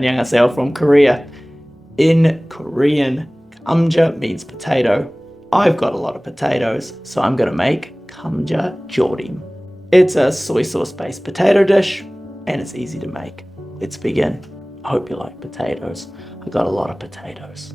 Annyeonghaseyo from Korea. In Korean, Kamja means potato. I've got a lot of potatoes, so I'm gonna make Kamja Jorim. It's a soy sauce based potato dish, and it's easy to make. Let's begin. I hope you like potatoes. I got a lot of potatoes.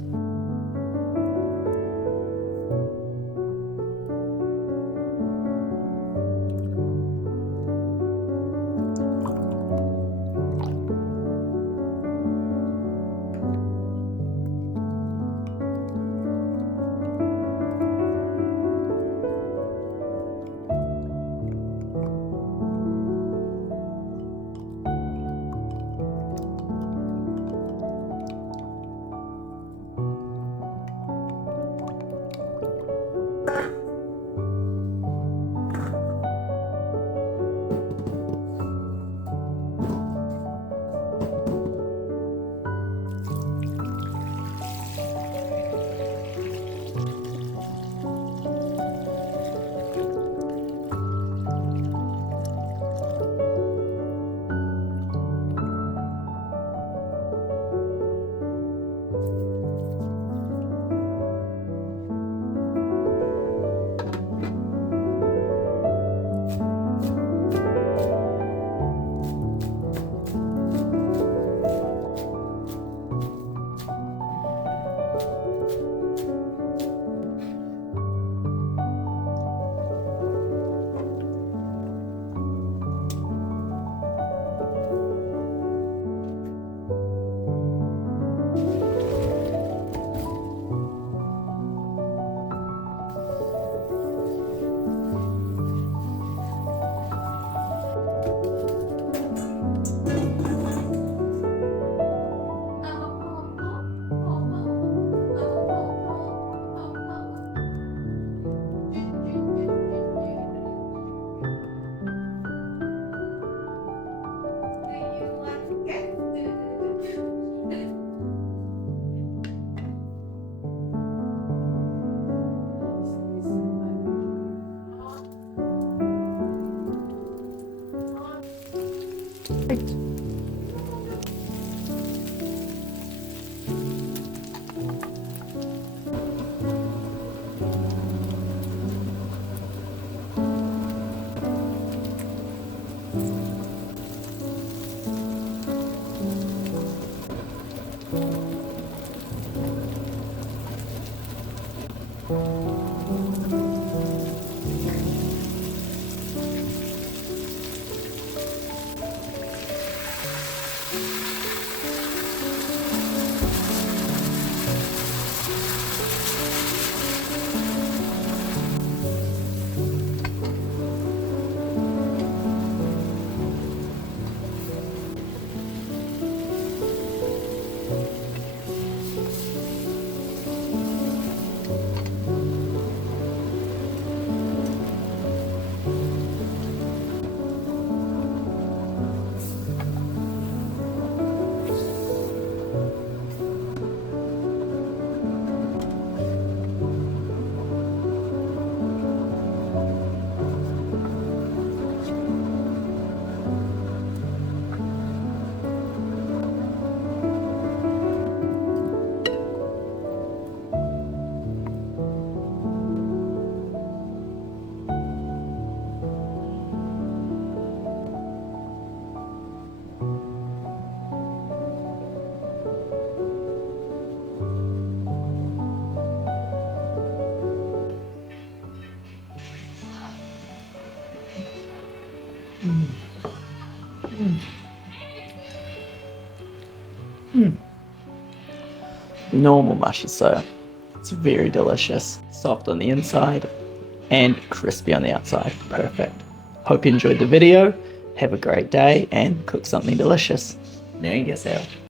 Normal mushy soya. It's very delicious. Soft on the inside and crispy on the outside. Perfect. Hope you enjoyed the video. Have a great day and cook something delicious. 안녕히 계세요.